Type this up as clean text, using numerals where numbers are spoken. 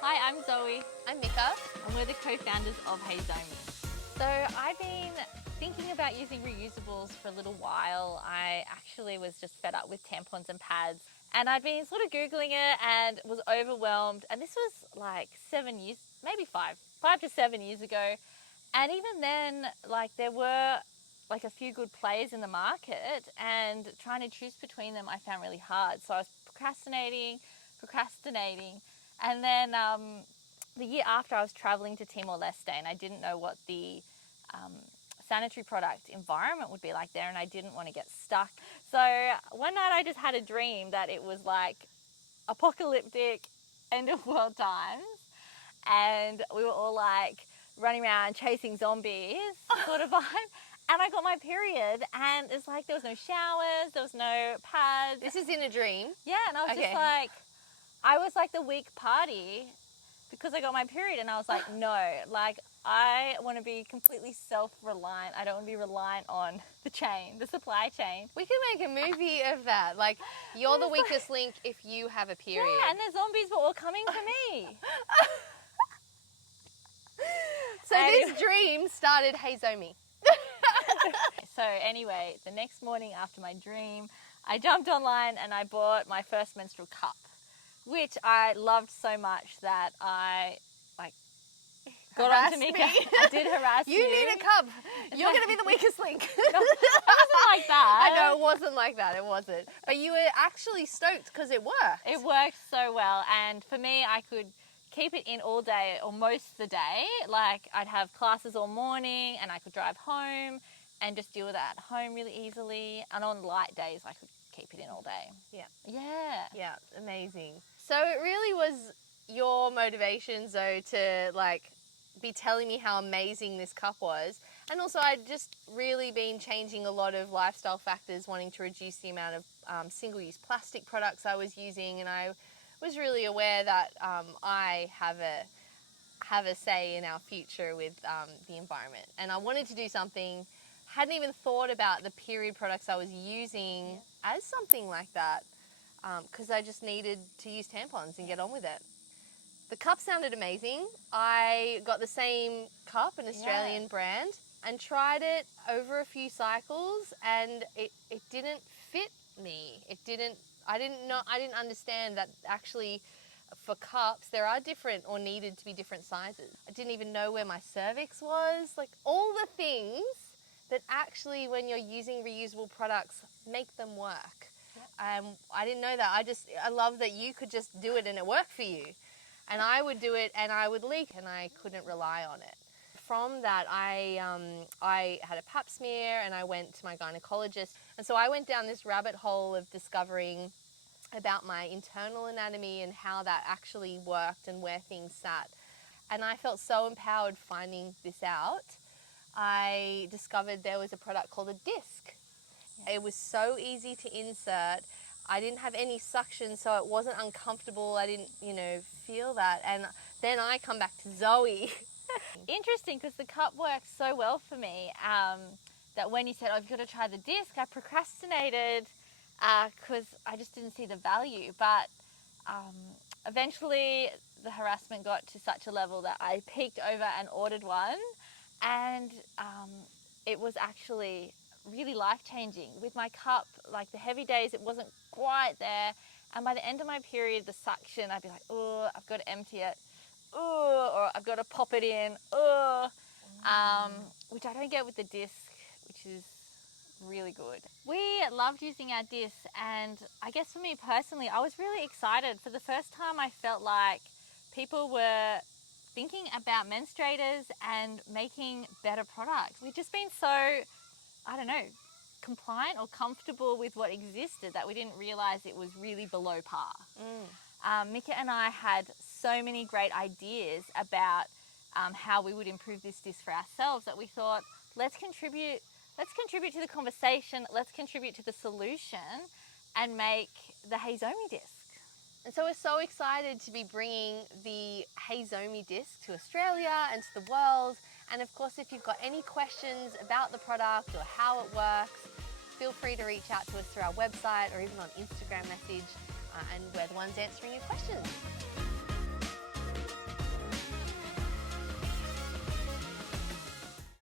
Hi, I'm Zoe, I'm Mika. and we're the co-founders of Hey Zomi. So I've been thinking about using reusables for a little while. I actually was just fed up with tampons and pads, and I'd been sort of Googling it and was overwhelmed. And this was like 7 years, maybe 5 to 7 years ago. And even then, like there were like a few good players in the market, and trying to choose between them I found really hard. So I was procrastinating. And then the year after, I was traveling to Timor-Leste, and I didn't know what the sanitary product environment would be like there, and I didn't want to get stuck. So one night I just had a dream that it was like apocalyptic end of world times, and we were all like running around chasing zombies sort of vibe. And I got my period, and it's like there was no showers, there was no pads. This is in a dream. Yeah, and I was just like, I was like the weak party because I got my period, and I was like, no, like I want to be completely self-reliant. I don't want to be reliant on the supply chain. We could make a movie of that. Like, you're the weakest link if you have a period. Yeah, and the zombies were all coming for me. So this dream started Hey Zomi. So anyway, the next morning after my dream, I jumped online and I bought my first menstrual cup, which I loved so much that I got onto Mika. I did harass you. You need a cup. You're going to be the weakest link. It wasn't like that. I know, it wasn't like that. It wasn't. But you were actually stoked because it worked. It worked so well. And for me, I could keep it in all day or most of the day. Like I'd have classes all morning, and I could drive home and just deal with it at home really easily. And on light days, I could keep it in all day. Yeah. Yeah. Yeah, amazing. So it really was your motivation, Zoe, to be telling me how amazing this cup was. And also I'd just really been changing a lot of lifestyle factors, wanting to reduce the amount of single-use plastic products I was using, and I was really aware that I have a say in our future with the environment. And I wanted to do something, hadn't even thought about the period products I was using as something like that, because I just needed to use tampons and get on with it. The cup sounded amazing. I got the same cup, an Australian brand, and tried it over a few cycles, and it didn't fit me. I didn't understand that actually for cups there are different or needed to be different sizes. I didn't even know where my cervix was. Like all the things that actually when you're using reusable products make them work. I didn't know that. I love that you could just do it and it worked for you. And I would do it and I would leak and I couldn't rely on it. From that, I had a pap smear and I went to my gynecologist. And so I went down this rabbit hole of discovering about my internal anatomy and how that actually worked and where things sat. And I felt so empowered finding this out. I discovered there was a product called a disc. It was so easy to insert. I didn't have any suction, so it wasn't uncomfortable. I didn't, feel that. And then I come back to Zoe. Interesting, because the cup works so well for me that when you said, you've got to try the disc, I procrastinated because I just didn't see the value. But eventually the harassment got to such a level that I peeked over and ordered one. And it was actually really life-changing. With my cup, like the heavy days, it wasn't quite there. And by the end of my period, the suction, I'd be like, oh, I've got to empty it. Oh, or I've got to pop it in. Oh, which I don't get with the disc, which is really good. We loved using our discs, and I guess for me personally, I was really excited. For the first time, I felt like people were thinking about menstruators and making better products. We've just been so, compliant or comfortable with what existed that we didn't realize it was really below par. Mika and I had so many great ideas about how we would improve this disc for ourselves that we thought, let's contribute to the conversation, let's contribute to the solution and make the Hey Zomi disc. And so we're so excited to be bringing the Hey Zomi disc to Australia and to the world. And of course, if you've got any questions about the product or how it works, feel free to reach out to us through our website or even on Instagram message, and we're the ones answering your questions.